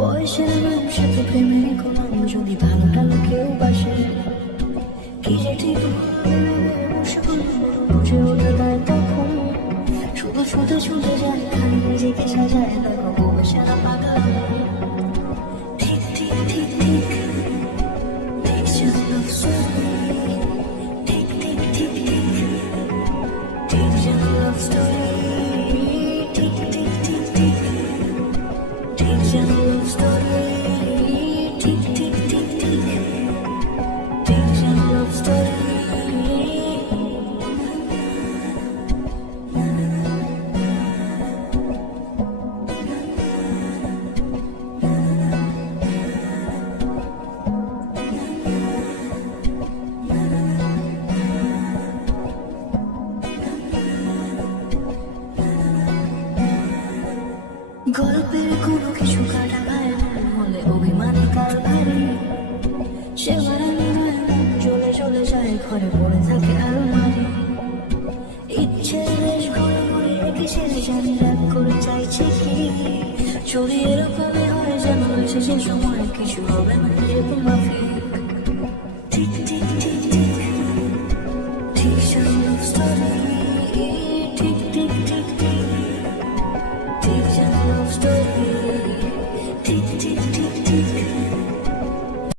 বয়সের নাম সাথে প্রেমের কলম যদি ভালোটা কেউ বাসে কি যে ঠিক বুঝে ওঠা দেয় তখন শুধু শুধু ছুটে যায় নিজেকে সাজায় দেখো সারা পাকা গল্পের কোনো কিছু কাটা ভাই হলে অভিমানে কাল ভারি সে মারানি চলে চলে যায় ঘরে পড়ে থাকে আলমারি ইচ্ছে বেশ ঘরে ঘরে সেরে জানি রাগ করে চাইছে কি চুরি এরকমই হয় যেন রয়েছে সে সময় কিছু হবে না এরকম মাফি ঠিক ঠিক ঠিক ঠিক ঠিক সামনে স্টোরি